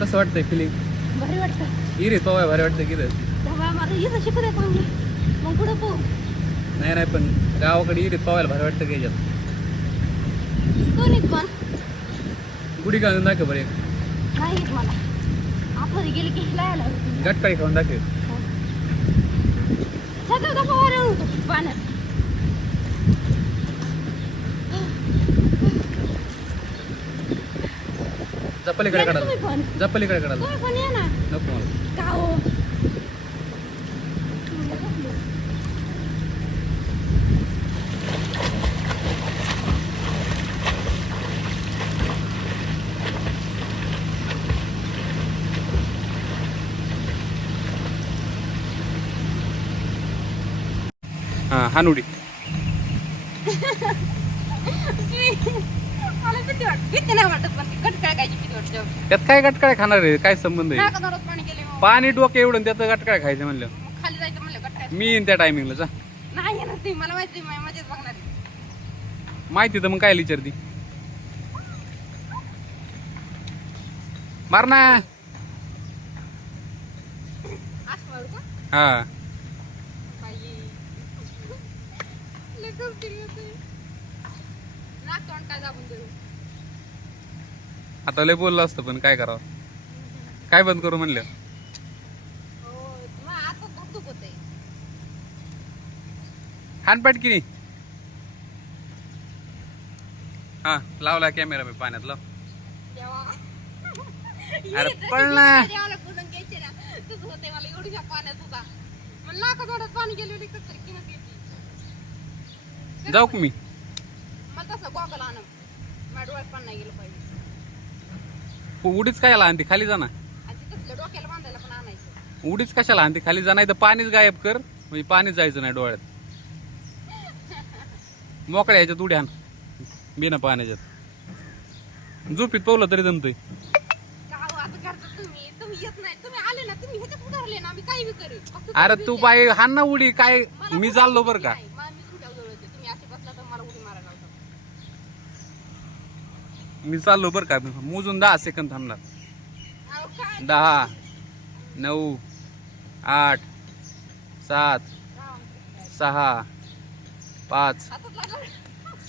कसं वाटतंय फिलिंग भारी वाटतं. इरे पवाय भारी वाटतं की चांगलं मग पाहू. नाही नाही पण गावाकडे इरीत पवायला भारी वाटतं की याच्यात. दोन्हीत पण गुढी घालून दाखव बरं एक. नाही येत मला. आतमध्ये गेले की लायला होती गटकाळी खाऊन दाखव सगळं का पवार होतो पाण्यात ना काढाल तुम्ही पण. जपलीकडे काढाल तुम्ही पण या ना. नको मला. का हो? हां हानुडी वाटत? नाही वाटत पण वाटते त्यात काय गटकाळ खाणार आहे? काय संबंध आहे? नाका पाणी गेले मग पाणी डोके एवढं त्यात गटकाळ खायचं म्हणलं. मग खाली जायचं म्हणलं मी येईन त्या टायमिंगला जा. नाही येणार ते मला माहिती मी मजेत बघणार आहे. माहिती तर मग काय विचारती मार ना. असं वाढू का? हा. बाई. लय गमती होते. नाक तोंड काय दाबून देऊ? आता लय बोललं असतं पण काय करावं? काय बंद करू म्हणलं? हो हानपाट की नाही हा लावला कॅमेरा मी पाण्यात लाव अरे पळ ना. देवाला बोलून घ्यायचे ना तुझं होते मला एवढ्या पाण्यात सुद्धा मला नाका तोंडात पाणी गेले कसं किंमत येते जाऊ का मी मला तसं गॉगल आणून माझ्या डोळ्यात पण नाही गेलं पाहिजे उडीच काय आणते? खाली जा ना. आणि ते तसलं डोक्याला बांधायला पण आणायचं. उडीच कशाला आणते? खाली जा नाही तर पाणीच गायब कर. म्हणजे पाणीच जायचं नाही डोळ्यात. मोकळ्या ह्याच्यात उड्या आण. बिना पाण्याच्यात. झोपीत पावलं तरी जमतंय. का हो, आता करता तुम्ही तुम्ही येत नाही. तुम्ही आले ना तुम्ही ह्याच्यात उधारले ना आम्ही काही बी करू. फक्त अरे तुम्ही तू बाई हाण ना उडी. काय मी चाललो बरं का. नाही. मला मी सुट्या जवळ होते तुम्ही असे बसला तर मला उडी मारायला लावता मी चाललो बरं का. मोजून दहा सेकंद थांबणार. दहा नऊ आठ सात सहा पाच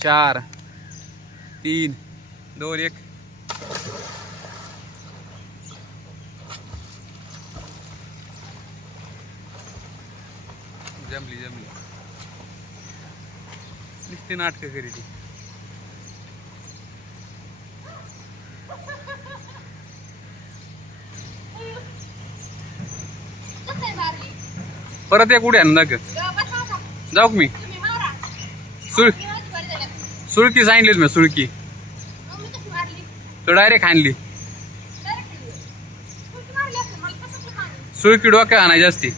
चार तीन दोन एक. जमली जमली. निघते नाटकं करी ती कसं आहे मारली? परत एक उड्या दाख जाऊ मी? सुळ सुळकी सांगितलीच मी सुळकी तू तो डायरेक्ट आणली सुळकी डोक्या आणायची असती.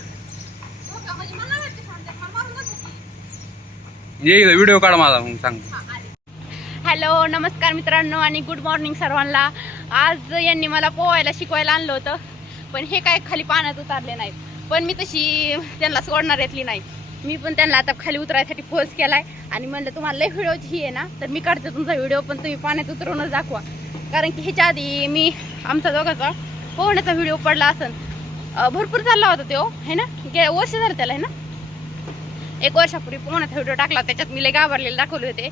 येईल व्हिडिओ काढ माझा मग सांग. हॅलो नमस्कार मित्रांनो आणि गुड मॉर्निंग सर्वांना. आज यांनी मला पोहायला शिकवायला आणलं होतं पण हे काय खाली पाण्यात उतारले नाहीत. पण मी तशी त्यांना सोडणार येतली नाही. मी पण त्यांना आता खाली उतरायसाठी पोस्ट केलाय. आणि म्हणलं तुम्हाला लई व्हिडिओची ही आहे ना तर मी काढते तुमचा व्हिडिओ पण तुम्ही पाण्यात उतरूनच दाखवा. कारण की ह्याच्या आधी मी आमचा दोघाचा पोहण्याचा व्हिडिओ पडला असन. भरपूर चालला होता तो है ना? गे वर्ष झालं त्याला है ना? एक वर्षापूर्वी पोहण्याचा व्हिडिओ टाकला त्याच्यात मी लई घाबरलेले दाखवले होते.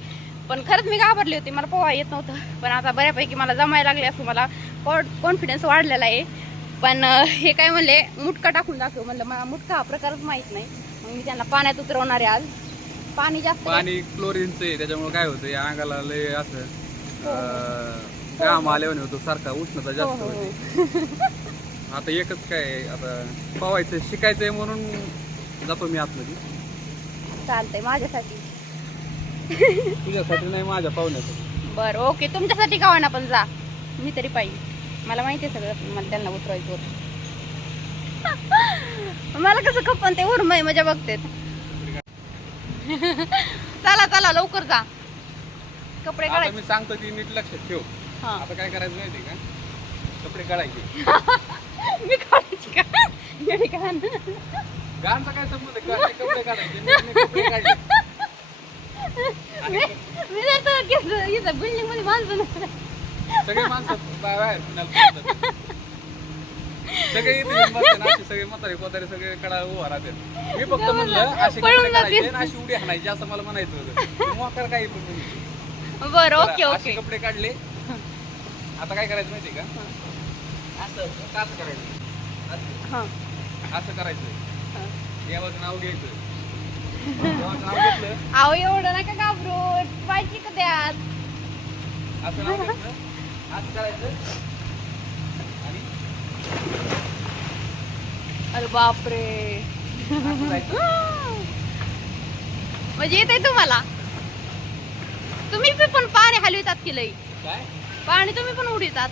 पण खरंच मी घाबरली होती मला पोहा येत नव्हतं. पण आता बऱ्यापैकी मला जमायला लागले असं मला कॉन्फिडन्स वाढलेला आहे. पण हे काय म्हणले मुटका टाकून दाखव म्हणलं. मला मुटका हा प्रकारच माहीत नाही. मग मी त्यांना पाण्यात उतरवणार आहे आज. पाणी जास्त पाणी क्लोरीनचं आहे त्याच्यामुळे काय होतं या अंगाला लय असं अं, घाम आल्यावर होतो सारखा उष्णता हो, जास्त हो, होते. आता एकच काय आता पवायचं शिकायचंय म्हणून जातो मी आतमध्ये. चालतंय माझ्यासाठी. तुझ्यासाठी नाही माझ्या पाहुण्यासाठी. बरं ओके. तुमच्यासाठी का ना पण जा. मी तरी पाहिजे मला माहिती आहे सगळं. मला त्यांना उतरवायचं होतं. मला कसं खपन ते उर्मय मजा बघते चला चला लवकर जा. कपडे आता काढायचे. मी सांगतो ती नीट लक्षात ठेव. हा. आता काय करायचं माहिती का? कपडे काढायचे. मी काढायची का? गाणचा काय संबंध आहे? कपडे काढायचे नीट नीट कपडे काढले मी मी जर तर बिल्डिंगमध्ये बांधतो ना सगळे माणसं बाहेर फिरतात. सगळे इथे येऊन बसते ना, असे सगळे म्हातारे कोतारे सगळे कडा उभा राहते मी फक्त म्हणलं असे पळून कपडे काढायचे जातील. आणि अशी उडी हाणायची असं मला म्हणायचं होतं. मोकार तुम्ही. बरं ओके असे ओके. कपडे काढले. आता काय करायचं माहितीये का? असं असं करायचं? असं. हा. असं करायचं. हा. देवाचं नाव घ्यायचं. देवाचं नाव घेतलं. अहो एवढं नका घाबरू. पाहिजे का द्यात असं नाव घ्यायचं असं करायचं. आणि अरे बापरे. म्हणजे येते तुम्हाला? तुम्ही पण पाणी हलवितात की लई? काय? पाणी तुम्ही पण उडवितात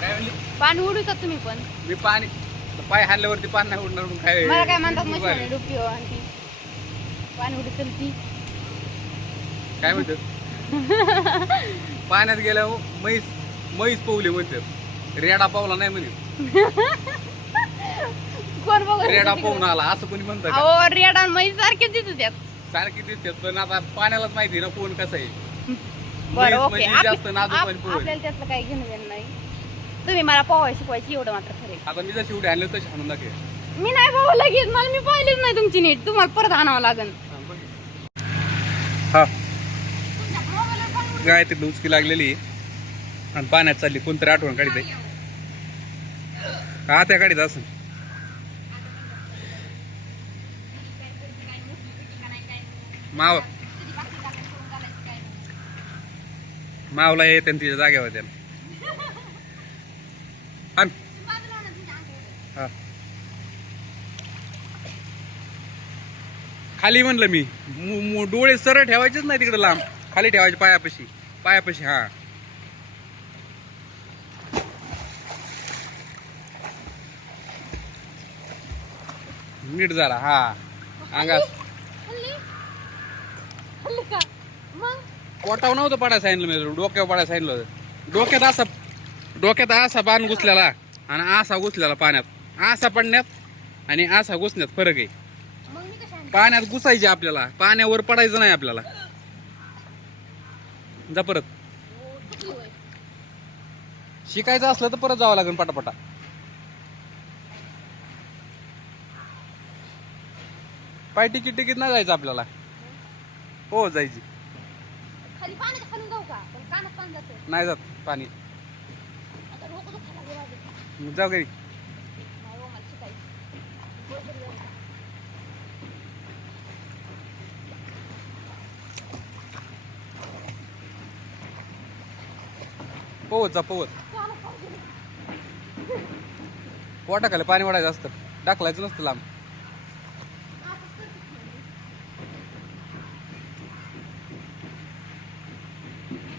काय म्हणली? पाणी उडवितात तुम्ही पण. मी पाणी पाय हाणल्यावरती पाणी नाही उडणार म्हणून काय मला काय म्हणतात मशीन हो आणि ती पाणी उडीत ती. काय म्हणतात? पाण्यात गेल्या म्हैस म्हैस पोवली म्हणतात रेडा पावला नाही म्हणे. कोण बघत रेडा पाहून? आला असं कोणी म्हणतं का? अहो रेडा म्हैस सारखे दिसत त्यात सारखी दिसतात पण आता पाण्यालाच माहिती ना कोण कसं आहे. बरं म्हैस ओके. म्हणजे जास्त नाजूक पण पोहेल. आपल्याला त्यातलं काही घेणं देणं नाही. तुम्ही मला पोहाय शिकवायची एवढं मात्र खरे आता मी जशी उडी आणली तशी आणून दाखवे. मी नाही बाबा लगेच मला मी पाहिलीच नाही तुमची नीट. तुम्हाला परत आणावं लागेल. हा. गाय ती उचकी लागलेली आहे. आणि पाण्यात चालली कोणतरी आठवण काढित आहे हा त्या काढीत असं माव मावला येते आणि तिच्या जागेवर त्या आण. हा. खाली म्हणलं मी डोळे सरळ ठेवायचेच नाही तिकडे लांब खाली ठेवायचे पायापाशी. पायापाशी हा. नीट जरा हा. अंगास. पोटावर नव्हतं पडायला सांगितलं मी डोक्यावर पडायला सांगितलं होतं. डोक्यात असा डोक्यात असा बाण घुसलेला आणि असा घुसलेला पाण्यात. असा पडण्यात आणि असा घुसण्यात फरक आहे. पाण्यात घुसायचे आपल्याला. पाण्यावर पडायचं नाही आपल्याला. जा परत. शिकायचं असलं तर परत जावं लागेल पटापटा. पाय तिकीट तिकीट नाही जायचं आपल्याला. हो जायची. नाही जात पाणी. जाऊ घरी. नाही पोवत जा पोवत कानात खाली पाणी वाढायचं असतं. टाकलायचं नसतं लांब.